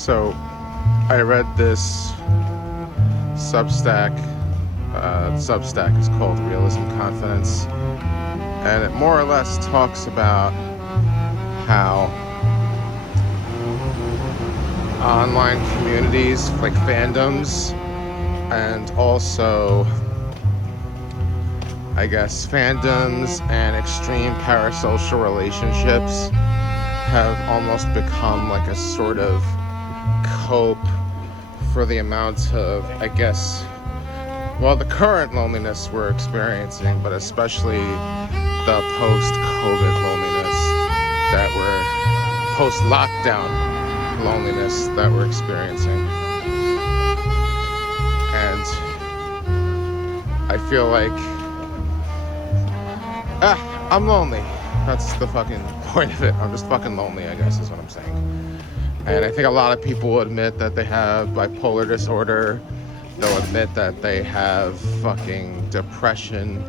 So I read this Substack. Substack is called Realism Confidence, and it more or less talks about how online communities like fandoms and also I guess fandoms and extreme parasocial relationships have almost become like a sort of cope for the amount of, I guess, well, the current loneliness we're experiencing, but especially the post-COVID loneliness that we're, post-lockdown loneliness that we're experiencing. And I feel like, I'm lonely. That's the fucking point of it. I'm just fucking lonely, I guess, is what I'm saying. And I think a lot of people will admit that they have bipolar disorder. They'll admit that they have fucking depression,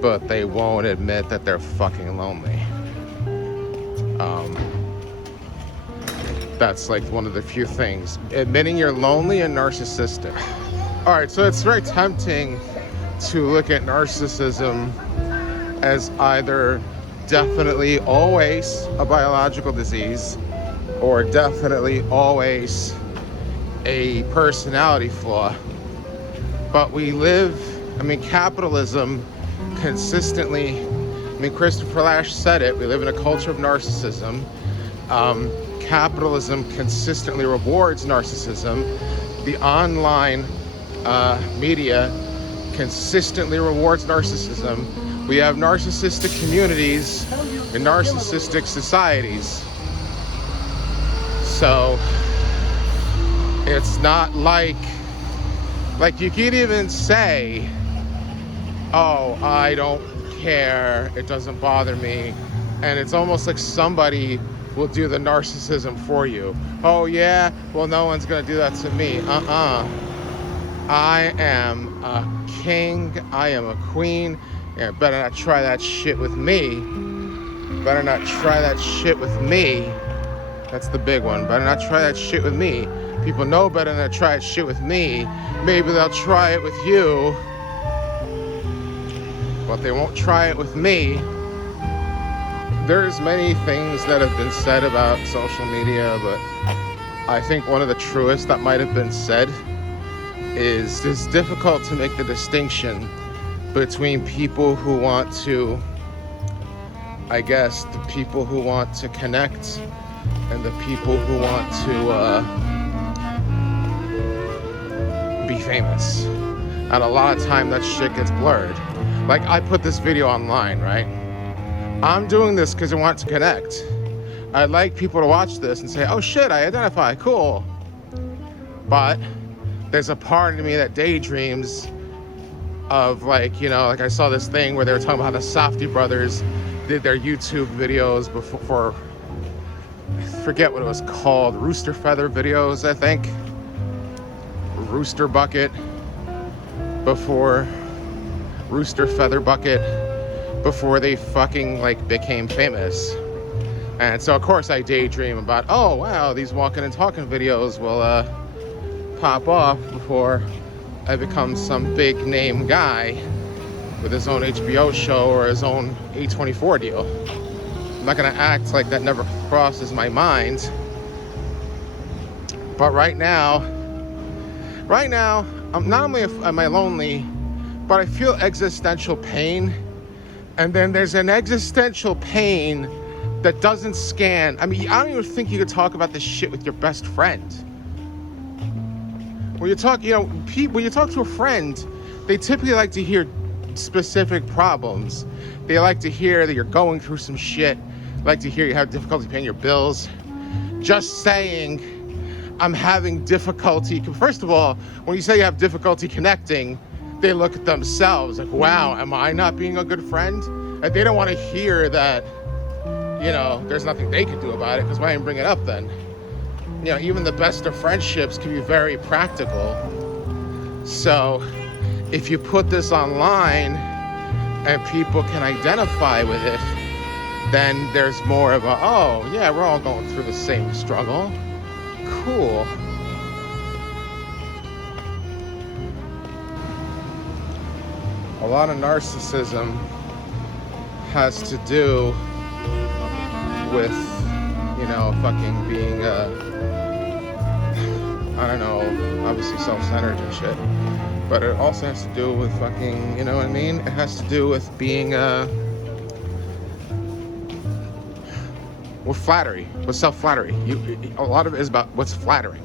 but they won't admit that they're fucking lonely. That's like one of the few things. Admitting you're lonely and narcissistic. All right, so it's very tempting to look at narcissism as either definitely always a biological disease or definitely always a personality flaw. But we live, capitalism consistently, Christopher Lasch said it, we live in a culture of narcissism. Capitalism consistently rewards narcissism. The online media consistently rewards narcissism. We have narcissistic communities and narcissistic societies. So it's not like you could even say, oh, I don't care, it doesn't bother me. And it's almost like somebody will do the narcissism for you. Oh yeah, well no one's gonna do that to me. I am a king, I am a queen. Yeah, better not try that shit with me. Better not try that shit with me. That's the big one. Better not try that shit with me. People know better not try that shit with me. Maybe they'll try it with you, but they won't try it with me. There's many things that have been said about social media, but I think one of the truest that might have been said is it's difficult to make the distinction between people who want to, I guess, the people who want to connect and the people who want to be famous. And a lot of time that shit gets blurred. Like I put this video online, right? I'm doing this because I want to connect. I'd like people to watch this and say, oh shit, I identify, cool. But there's a part of me that daydreams of like I saw this thing where they were talking about how the Safdie brothers did their YouTube videos before, I forget what it was called, Rooster Feather videos, I think. Rooster Bucket before Rooster Feather Bucket before they fucking became famous. And so of course I daydream about, oh wow, these walking and talking videos will pop off before I become some big name guy with his own HBO show or his own A24 deal. I'm not gonna act like that never crosses my mind. But right now, I'm not only am I lonely, but I feel existential pain. And then there's an existential pain that doesn't scan. I don't even think you could talk about this shit with your best friend. When you talk, when you talk to a friend, they typically like to hear specific problems. They like to hear that you're going through some shit. Like to hear you have difficulty paying your bills. Just saying, I'm having difficulty. First of all, when you say you have difficulty connecting, they look at themselves like, wow, am I not being a good friend? And they don't want to hear that, there's nothing they can do about it, because why even bring it up then? Even the best of friendships can be very practical. So if you put this online and people can identify with it, then there's more of a, oh yeah, we're all going through the same struggle. Cool. lot of narcissism has to do with, you know, fucking being, I don't know, obviously self-centered and shit. But it also has to do with fucking, you know what I mean? It has to do with being, with flattery, with self-flattery. A lot of it is about what's flattering.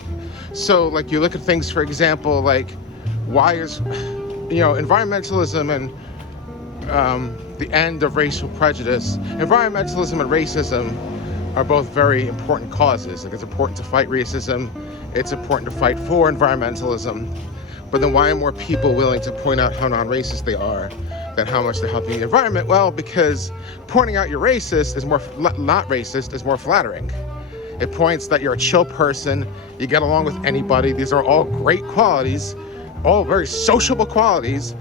So, like, you look at things, for example, like, why is, you know, environmentalism and the end of racial prejudice. Environmentalism and racism are both very important causes. Like, it's important to fight racism. It's important to fight for environmentalism. But then why are more people willing to point out how non-racist they are than how much they're helping the environment? Well, because pointing out you're racist is more, not racist, is more flattering. It points that you're a chill person, you get along with anybody. These are all great qualities, all very sociable qualities.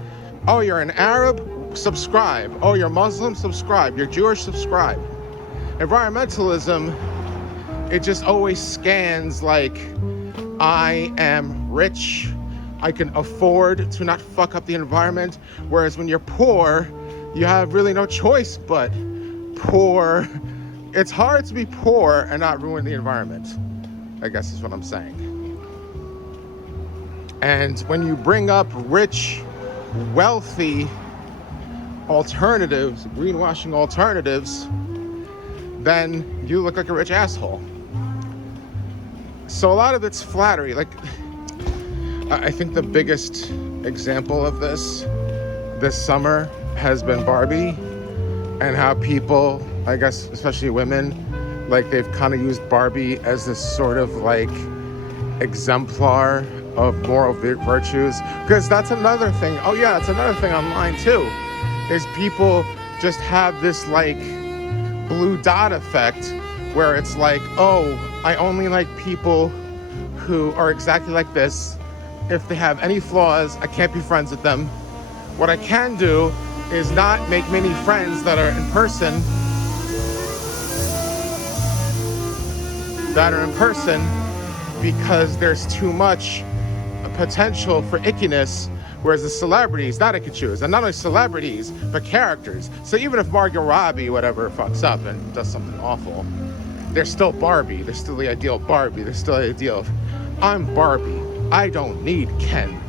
Oh, you're an Arab? Subscribe. Oh, you're Muslim? Subscribe. You're Jewish? Subscribe. Environmentalism, it just always scans like, I am rich, I can afford to not fuck up the environment. Whereas when you're poor, you have really no choice but poor. It's hard to be poor and not ruin the environment, I guess is what I'm saying. And when you bring up rich, wealthy alternatives, greenwashing alternatives, then you look like a rich asshole. So a lot of it's flattery. Like, I think the biggest example of this summer has been Barbie, and how people, I guess especially women, like, they've kind of used Barbie as this sort of like exemplar of moral virtues. Because that's another thing. Oh yeah, that's another thing online too, is people just have this like blue dot effect where it's like, oh, I only like people who are exactly like this. If they have any flaws, I can't be friends with them. What I can do is not make many friends that are in person, because there's too much potential for ickiness. Whereas the celebrities, that I could choose. And not only celebrities, but characters. So even if Margot Robbie, whatever, fucks up and does something awful, they're still Barbie. They're still the ideal Barbie. They're still the ideal of, I'm Barbie. I don't need Ken.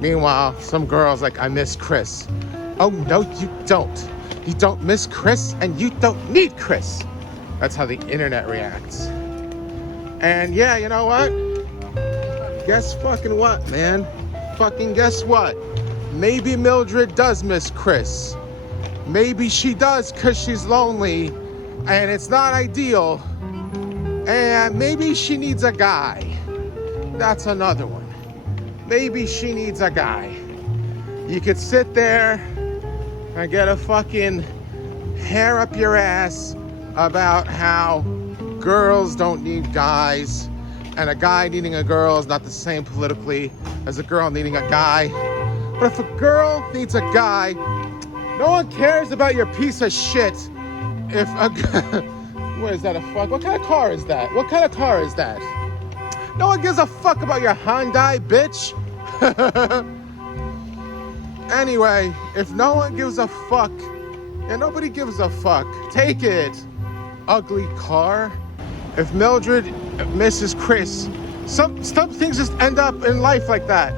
Meanwhile, some girls like, I miss Chris. Oh, no, you don't. You don't miss Chris, and you don't need Chris. That's how the internet reacts. And yeah, you know what? Guess fucking what, man? Fucking guess what? Maybe Mildred does miss Chris. Maybe she does because she's lonely and it's not ideal. And maybe she needs a guy. That's another one. Maybe she needs a guy. You could sit there and get a fucking hair up your ass about how girls don't need guys, and a guy needing a girl is not the same politically as a girl needing a guy. But if a girl needs a guy, no one cares about your piece of shit. If a what is that, a fuck? What kind of car is that? What kind of car is that? No one gives a fuck about your Hyundai, bitch. Anyway, if no one gives a fuck, and nobody gives a fuck, take it, ugly car. If Mildred misses Chris, some things just end up in life like that.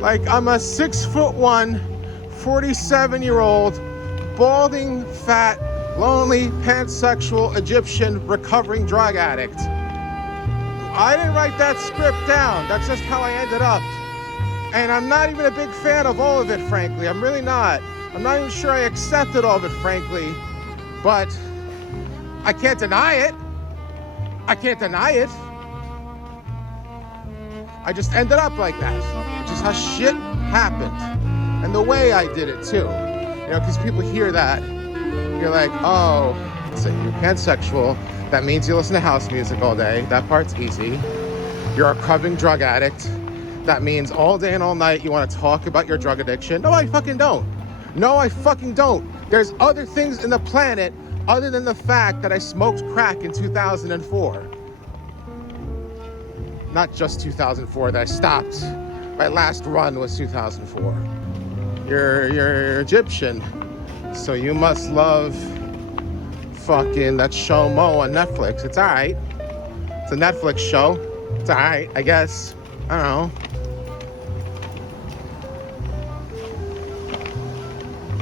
Like, I'm a 6'1", 47-year-old, balding, fat, lonely, pansexual Egyptian recovering drug addict. I didn't write that script down. That's just how I ended up. And I'm not even a big fan of all of it, frankly. I'm really not. I'm not even sure I accepted all of it, frankly. But I can't deny it. I can't deny it. I just ended up like that, which is how shit happened. And the way I did it, too. You know, because people hear that. You're like, oh, so you're pansexual. That means you listen to house music all day. That part's easy. You're a recovering drug addict. That means all day and all night you want to talk about your drug addiction. No, I fucking don't. No, I fucking don't. There's other things in the planet other than the fact that I smoked crack in 2004. Not just 2004, that I stopped. My last run was 2004. You're Egyptian, so you must love fucking that show Mo on Netflix. It's alright. It's a Netflix show. It's alright, I guess. I don't know.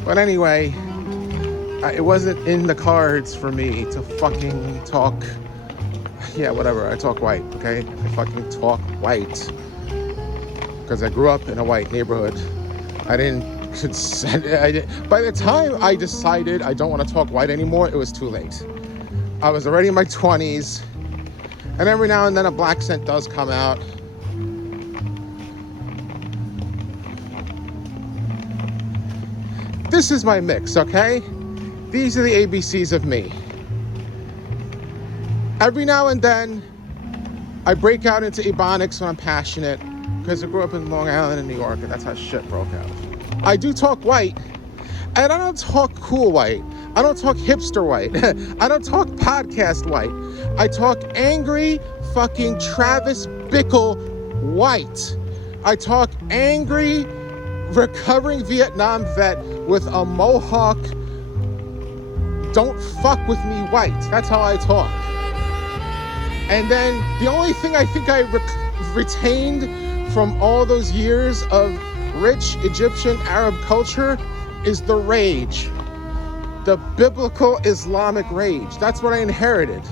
But anyway, it wasn't in the cards for me to fucking talk. Yeah, whatever. I talk white, okay? I fucking talk white. Because I grew up in a white neighborhood. By the time I decided I don't want to talk white anymore, it was too late. I was already in my 20s. And every now and then a black scent does come out. This is my mix, okay? These are the ABCs of me. Every now and then, I break out into Ebonics when I'm passionate, because I grew up in Long Island in New York, and that's how shit broke out. I do talk white, and I don't talk cool white. I don't talk hipster white. I don't talk podcast white. I talk angry fucking Travis Bickle white. I talk angry, recovering Vietnam vet with a mohawk, don't fuck with me white. That's how I talk. And then the only thing I think I retained from all those years of rich Egyptian Arab culture is the rage. The biblical Islamic rage. That's what I inherited.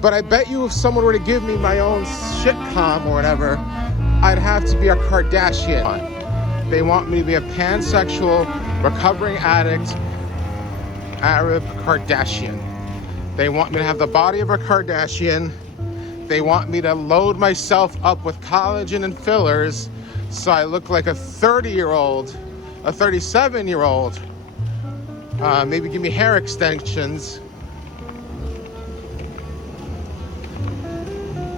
But I bet you if someone were to give me my own sitcom or whatever, I'd have to be a Kardashian. They want me to be a pansexual, recovering addict, Arab Kardashian. They want me to have the body of a Kardashian. They want me to load myself up with collagen and fillers so I look like a 30-year-old, a 37-year-old. Maybe give me hair extensions.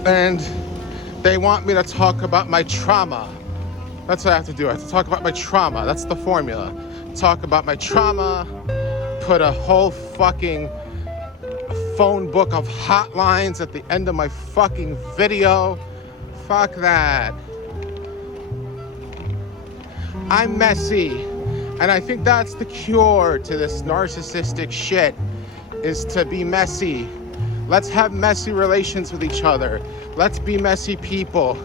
And they want me to talk about my trauma. That's what I have to do. I have to talk about my trauma. That's the formula. Talk about my trauma. Put a whole fucking phone book of hotlines at the end of my fucking video. Fuck that. I'm messy. And I think that's the cure to this narcissistic shit, is to be messy. Let's have messy relations with each other. Let's be messy people.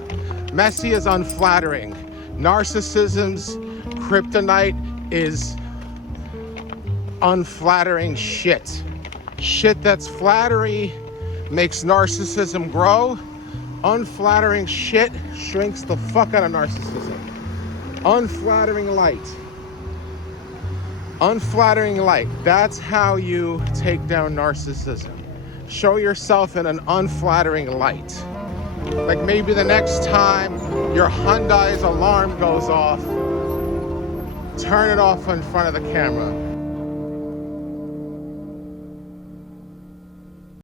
Messy is unflattering. Narcissism's kryptonite is unflattering shit. Shit that's flattery makes narcissism grow. Unflattering shit shrinks the fuck out of narcissism. Unflattering light. Unflattering light. That's how you take down narcissism. Show yourself in an unflattering light. Like maybe the next time your Hyundai's alarm goes off, turn it off in front of the camera.